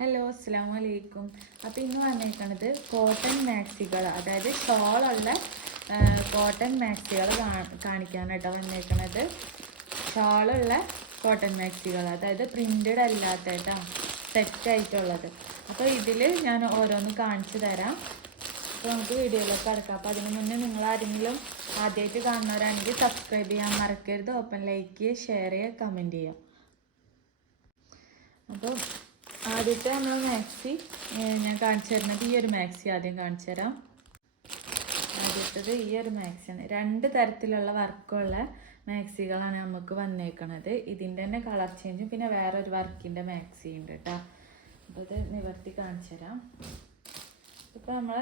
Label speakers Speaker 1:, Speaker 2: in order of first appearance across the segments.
Speaker 1: Hello അസ്സാം വലൈക്കും അപ്പോൾ ഇന്ന് വന്നേക്കണത് കോട്ടൺ മാക്സികൾ അതായത് ഷോളുള്ള കോട്ടൺ മാക്സികൾ കാണിക്കാനായിട്ട് വന്നേക്കണത്. ഷോളുള്ള കോട്ടൺ മാക്സികൾ അതായത് പ്രിന്റഡ് അല്ലാത്ത കേട്ടോ സെറ്റായിട്ടുള്ളത് അപ്പോൾ ഇതിൽ ഞാൻ ഓരോന്ന് കാണിച്ചു തരാം. അപ്പോൾ നമുക്ക് വീഡിയോയിലേക്ക് കടക്കാം. അപ്പോൾ അതിന് മുന്നേ നിങ്ങൾ ആരെങ്കിലും ആദ്യമായിട്ട് കാണുന്നവരാണെങ്കിൽ സബ്സ്ക്രൈബ് ചെയ്യാൻ മറക്കരുത്. ഓപ്പൺ ലൈക്ക് ചെയ്യുക ഷെയർ ചെയ്യുക കമന്റ് ചെയ്യുക അപ്പോൾ ആദ്യത്തെ നമ്മൾ മാക്സി ഞാൻ കാണിച്ചു തരുന്നത് ഈ ഒരു മാക്സി ആദ്യം കാണിച്ചു തരാം. ആദ്യത്തത് ഈ ഒരു മാക്സിയാണ്. രണ്ട് തരത്തിലുള്ള വർക്കുള്ള മാക്സികളാണ് നമുക്ക് വന്നേക്കണത്. ഇതിന്റെ തന്നെ കളർ ചേഞ്ചും പിന്നെ വേറെ ഒരു വർക്കിന്റെ മാക്സി ഉണ്ട് കേട്ടോ. അപ്പോൾ ഇത് നിവർത്തി കാണിച്ചു തരാം. ഇപ്പം നമ്മൾ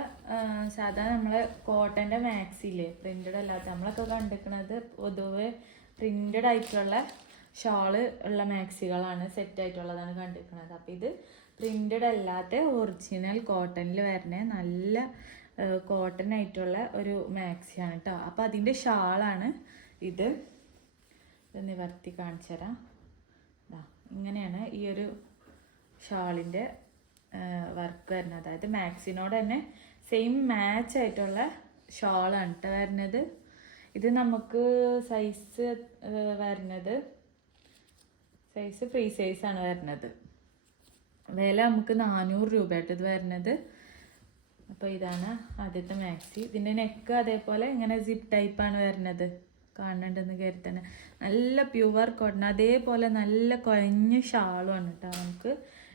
Speaker 1: സാധാരണ നമ്മൾ കോട്ടന്റെ മാക്സിയില്ലേ പ്രിന്റഡ് അല്ലാത്ത നമ്മളൊക്കെ കണ്ടിരിക്കുന്നത് പൊതുവെ പ്രിന്റഡ് ആയിട്ടുള്ള ഷാൾ ഉള്ള മാക്സികളാണ് സെറ്റ് ആയിട്ടുള്ളതാണ് കണ്ടിരിക്കുന്നത്. അപ്പം ഇത് പ്രിന്റഡ് അല്ലാത്ത ഒറിജിനൽ കോട്ടണിൽ വരുന്ന നല്ല കോട്ടൺ ആയിട്ടുള്ള ഒരു മാക്സിയാണ് കേട്ടോ അപ്പം അതിന്റെ ഷാളാണ് ഇത്. നിവർത്തി കാണിച്ചു തരാം. ഇങ്ങനെയാണ് ഈ ഒരു ഷാളിന്റെ വർക്ക് വരുന്നത്. അതായത് മാക്സിനോട് തന്നെ സെയിം മാച്ച് ആയിട്ടുള്ള ഷാളാണ് കേട്ടോ വരുന്നത്. ഇത് നമുക്ക് സൈസ് വരുന്നത് സൈസ് ഫ്രീ സൈസാണ് വരുന്നത്. വില നമുക്ക് നാനൂറ് രൂപ ആയിട്ട് ഇത് വരുന്നത്. അപ്പോൾ ഇതാണ് ആദ്യത്തെ മാക്സി ഇതിന്റെ നെക്ക് അതേപോലെ ഇങ്ങനെ സിപ്പ് ടൈപ്പാണ് വരുന്നത്. കാണുന്നുണ്ടെന്ന് കരുതി നല്ല പ്യുവർ കോട്ടൺ അതേപോലെ നല്ല കുഴഞ്ഞ ഷാളുമാണ് കേട്ടോ നമുക്ക്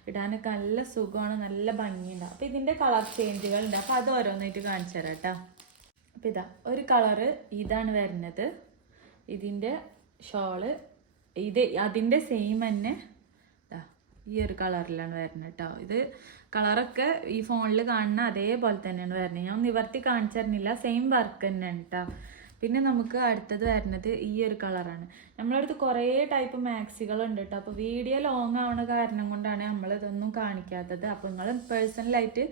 Speaker 1: ഇടാനൊക്കെ നല്ല സുഖമാണ് നല്ല ഭംഗിയുണ്ടാവും അപ്പോൾ ഇതിന്റെ കളർ ചേഞ്ചുകൾ ഉണ്ട്. അപ്പോൾ അത് ഓരോന്നായിട്ട് കാണിച്ചു തരാം കേട്ടോ അപ്പോൾ ഇതാ ഒരു കളറ് ഇതാണ് വരുന്നത്. ഇതിന്റെ ഷോൾ ഇത് അതിന്റെ സെയിം തന്നെ. ഈ ഒരു കളറിലാണ് വരുന്നത് കേട്ടോ ഇത് കളറൊക്കെ ഈ ഫോണിൽ കാണുന്ന അതേപോലെ തന്നെയാണ് വരുന്നത്. ഞാൻ നിവർത്തി കാണിച്ചു തരുന്നില്ല സെയിം വർക്ക് തന്നെയാണ് കേട്ടോ പിന്നെ നമുക്ക് അടുത്തത് വരുന്നത് ഈ ഒരു കളറാണ് നമ്മളടുത്ത് കുറേ ടൈപ്പ് മാക്സികൾ ഉണ്ട് കേട്ടോ അപ്പോൾ വീഡിയോ ലോങ് ആവണ കാരണം കൊണ്ടാണ് നമ്മൾ ഇതൊന്നും കാണിക്കാത്തത്. അപ്പോൾ നിങ്ങൾ പേഴ്സണലായിട്ട്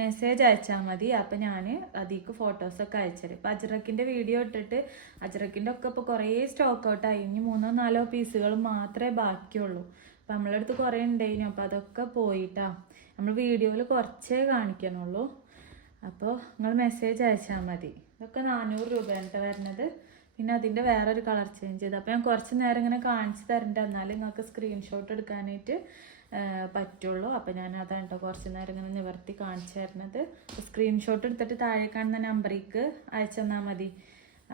Speaker 1: മെസ്സേജ് അയച്ചാൽ മതി. അപ്പോൾ ഞാൻ അതിക്ക് ഫോട്ടോസൊക്കെ അയച്ചത് ഇപ്പോൾ അജ്രക്കിന്റെ വീഡിയോ ഇട്ടിട്ട് അജ്രക്കിന്റെ ഒക്കെ ഇപ്പോൾ കുറേ സ്റ്റോക്ക് ഔട്ടായി ഇനി മൂന്നോ നാലോ പീസുകൾ മാത്രമേ ബാക്കിയുള്ളൂ. അപ്പം നമ്മളടുത്ത് കുറേ ഉണ്ടായിരുന്നു അപ്പോൾ അതൊക്കെ പോയിട്ടാ. നമ്മൾ വീഡിയോയിൽ കുറച്ചേ കാണിക്കണുള്ളൂ അപ്പോൾ നിങ്ങൾ മെസ്സേജ് അയച്ചാൽ മതി. ഇതൊക്കെ നാനൂറ് രൂപയാണ് വരുന്നത് പിന്നെ അതിന്റെ വേറൊരു കളർ ചേഞ്ച് ചെയ്ത്. അപ്പോൾ ഞാൻ കുറച്ച് നേരം ഇങ്ങനെ കാണിച്ച് തരേണ്ട. എന്നാലും നിങ്ങൾക്ക് സ്ക്രീൻഷോട്ട് എടുക്കാനായിട്ട് പറ്റുള്ളൂ. അപ്പോൾ ഞാൻ അതാണ് കേട്ടോ കുറച്ച് നേരം ഇങ്ങനെ നിവർത്തി കാണിച്ചു തരുന്നത് സ്ക്രീൻഷോട്ട് എടുത്തിട്ട് താഴെ കാണുന്ന നമ്പറിലേക്ക് അയച്ചു തന്നാൽ മതി.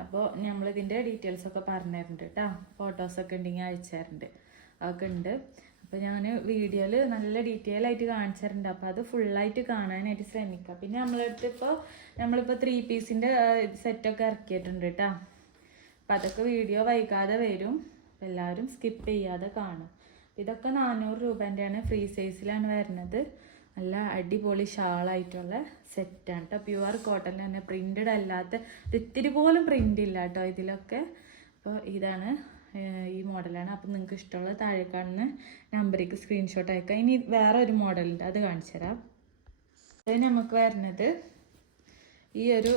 Speaker 1: അപ്പോൾ നമ്മളിതിന്റെ ഡീറ്റെയിൽസ് ഒക്കെ പറഞ്ഞു തരുന്നുണ്ട് കേട്ടോ ഫോട്ടോസൊക്കെ ഉണ്ടെങ്കിൽ അയച്ചു തരുന്നുണ്ട് അതൊക്കെ ഉണ്ട്. അപ്പോൾ ഞാൻ വീഡിയോയിൽ നല്ല ഡീറ്റെയിൽ ആയിട്ട് കാണിച്ചിട്ടുണ്ട്. അപ്പോൾ അത് ഫുള്ളായിട്ട് കാണാനായിട്ട് ശ്രമിക്കുക പിന്നെ നമ്മളടുത്ത് ഇപ്പോൾ നമ്മളിപ്പോൾ ത്രീ പീസിന്റെ സെറ്റൊക്കെ ഇറക്കിയിട്ടുണ്ട് കേട്ടോ അപ്പോൾ അതൊക്കെ വീഡിയോ വൈകാതെ വരും. എല്ലാവരും സ്കിപ്പ് ചെയ്യാതെ കാണും. ഇതൊക്കെ നാനൂറ് രൂപേന്റെയാണ് ഫ്രീ സൈസിലാണ് വരുന്നത്. നല്ല അടിപൊളി ഷാളായിട്ടുള്ള സെറ്റാണ് കേട്ടോ പ്യുവർ കോട്ടൺ തന്നെ പ്രിന്റഡ് അല്ലാത്ത ഇത് ഇത്തിരി പോലും പ്രിന്റ് ഇല്ല കേട്ടോ ഇതിലൊക്കെ. അപ്പോൾ ഇതാണ് ഈ മോഡലാണ്. അപ്പം നിങ്ങൾക്ക് ഇഷ്ടമുള്ള താഴെ കാണുന്ന നമ്പറിലേക്ക് സ്ക്രീൻഷോട്ട് അയക്കാം. ഇനി വേറെ ഒരു മോഡലുണ്ട്. അത് കാണിച്ചു തരാം. അത് നമുക്ക് വരുന്നത് ഈ ഒരു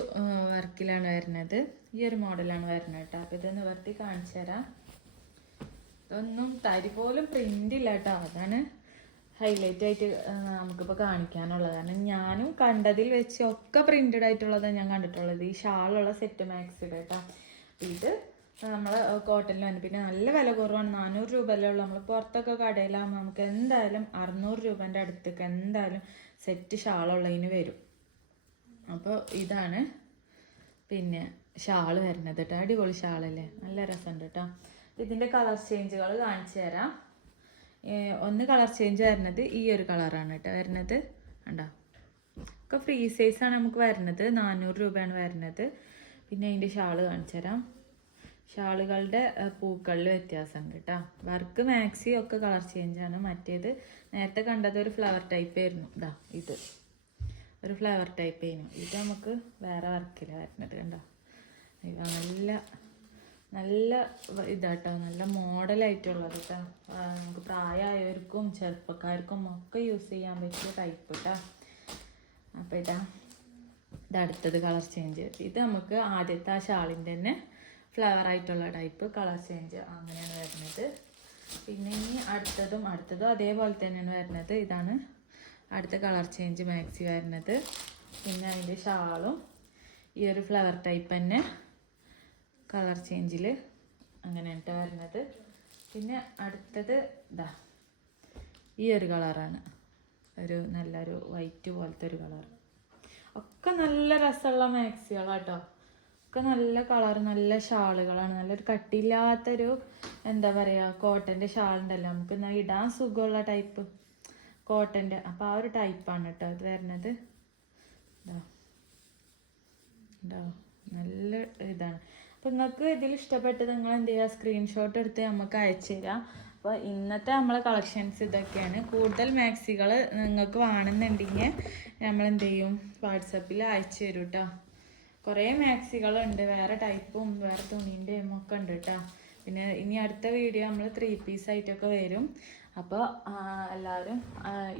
Speaker 1: വർക്കിലാണ് വരുന്നത്. ഈ ഒരു മോഡലാണ് വരുന്നത് കേട്ടോ. അപ്പോൾ ഇതൊന്ന് വർത്തി കാണിച്ചു തരാം. ഇതൊന്നും തരി പോലും പ്രിന്റ് ഇല്ല കേട്ടോ. അതാണ് ഹൈലൈറ്റ് ആയിട്ട് നമുക്കിപ്പോൾ കാണിക്കാനുള്ളത്. കാരണം ഞാനും കണ്ടതിൽ വെച്ച് ഒക്കെ പ്രിന്റഡ് ആയിട്ടുള്ളതാണ് ഞാൻ കണ്ടിട്ടുള്ളത്. ഈ ഷാളുള്ള സെറ്റ് മാക്സിഡ് കേട്ടോ. ഇത് നമ്മൾ കോട്ടണിൽ വന്നു പിന്നെ നല്ല വില കുറവാണ്. നാനൂറ് രൂപയല്ലേ ഉള്ളൂ. നമ്മൾ പുറത്തൊക്കെ കടയിലാകുമ്പോൾ നമുക്ക് എന്തായാലും അറുന്നൂറ് രൂപേന്റെ അടുത്തേക്ക് എന്തായാലും സെറ്റ് ഷാളുള്ളതിന് വരും. അപ്പോൾ ഇതാണ്. പിന്നെ ഷാൾ വരുന്നത് കേട്ടോ. അടിപൊളി ഷാളല്ലേ നല്ല രസമുണ്ട് കേട്ടോ. ഇതിന്റെ കളർ ചേഞ്ചുകൾ കാണിച്ചു തരാം. ഒന്ന് കളർ ചേഞ്ച് വരുന്നത് ഈ ഒരു കളറാണ് കേട്ടോ വരുന്നത്. കണ്ടോ? ഒക്കെ ഫ്രീ സൈസാണ് നമുക്ക് വരുന്നത്. നാനൂറ് രൂപയാണ് വരുന്നത്. പിന്നെ അതിന്റെ ഷാൾ കാണിച്ചു തരാം. ഷാളുകളുടെ പൂക്കളിൽ വ്യത്യാസമുണ്ട് കേട്ടോ. വർക്ക് മാക്സി ഒക്കെ കളർ ചേഞ്ച് ആണ്. മറ്റേത് നേരത്തെ കണ്ടത് ഒരു ഫ്ലവർ ടൈപ്പ് ആയിരുന്നു. ഇതാ ഇത്. ഒരു ഫ്ലവർ ടൈപ്പ് ആയിരുന്നു. ഇത് നമുക്ക് വേറെ വർക്കിലാണ് വരുന്നത് കണ്ടോ? നല്ല നല്ല ഇതാട്ടോ നല്ല മോഡലായിട്ടുള്ളത് കേട്ടോ നമുക്ക് പ്രായമായവർക്കും ചെറുപ്പക്കാർക്കും ഒക്കെ യൂസ് ചെയ്യാൻ പറ്റിയ ടൈപ്പ് കേട്ടോ അപ്പോൾ ഇതാ ഇത് അടുത്തത് കളർ ചേഞ്ച് ഇത് നമുക്ക് ആദ്യത്തെ ആ ഷാളിന്റെ തന്നെ ഫ്ലവർ ആയിട്ടുള്ള ടൈപ്പ് കളർ ചേഞ്ച് അങ്ങനെയാണ് വരുന്നത്. പിന്നെ ഇനി അടുത്തതും അടുത്തതും അതേപോലെ തന്നെയാണ് വരുന്നത്. ഇതാണ് അടുത്ത കളർ ചേഞ്ച് മാക്സി വരുന്നത്. പിന്നെ അതിന്റെ ഷാളും ഈ ഒരു ഫ്ലവർ ടൈപ്പ് തന്നെ കളർ ചേഞ്ചിൽ അങ്ങനെയാണ് വരുന്നത്. പിന്നെ അടുത്തത് ഇതാ ഈ ഒരു കളറാണ്. ഒരു നല്ലൊരു വൈറ്റ് പോലത്തെ ഒരു കളർ ഒക്കെ നല്ല രസമുള്ള മാക്സികളാട്ടോ. ഒക്കെ നല്ല കളർ നല്ല ഷാളുകളാണ്. നല്ലൊരു കട്ടിയില്ലാത്തൊരു എന്താ പറയുക കോട്ടന്റെ ഷാൾ ഉണ്ടല്ലോ നമുക്ക് എന്നാൽ ഇടാൻ സുഖമുള്ള ടൈപ്പ് കോട്ടന്റെ അപ്പോൾ ആ ഒരു ടൈപ്പാണ് കേട്ടോ ഇത് വരുന്നത്. ഇതാ. ഉണ്ടോ നല്ല ഇതാണ്. അപ്പം നിങ്ങൾക്ക് ഇതിൽ ഇഷ്ടപ്പെട്ടത് നിങ്ങൾ എന്ത് ചെയ്യുക? സ്ക്രീൻഷോട്ട് എടുത്ത് നമുക്ക് അയച്ചു തരാം അപ്പോൾ ഇന്നത്തെ നമ്മളെ കളക്ഷൻസ് ഇതൊക്കെയാണ്. കൂടുതൽ മാക്സികൾ നിങ്ങൾക്ക് വേണമെന്നുണ്ടെങ്കിൽ നമ്മൾ എന്ത് ചെയ്യും വാട്സപ്പിൽ അയച്ചു തരും കേട്ടോ കുറേ മാക്സികളുണ്ട് വേറെ ടൈപ്പും വേറെ തുണീന്റെയും ഒക്കെ ഉണ്ട് കേട്ടോ പിന്നെ ഇനി അടുത്ത വീഡിയോ നമ്മൾ ത്രീ പീസ് ആയിട്ടൊക്കെ വരും. അപ്പോൾ എല്ലാവരും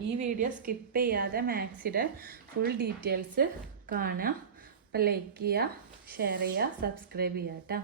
Speaker 1: ഈ വീഡിയോ സ്കിപ്പ് ചെയ്യാതെ മാക്സിയുടെ ഫുൾ ഡീറ്റെയിൽസ് കാണുക. അപ്പോൾ ലൈക്ക് ചെയ്യുക ഷെയർ ചെയ്യുക സബ്സ്ക്രൈബ് ചെയ്യുക കേട്ടോ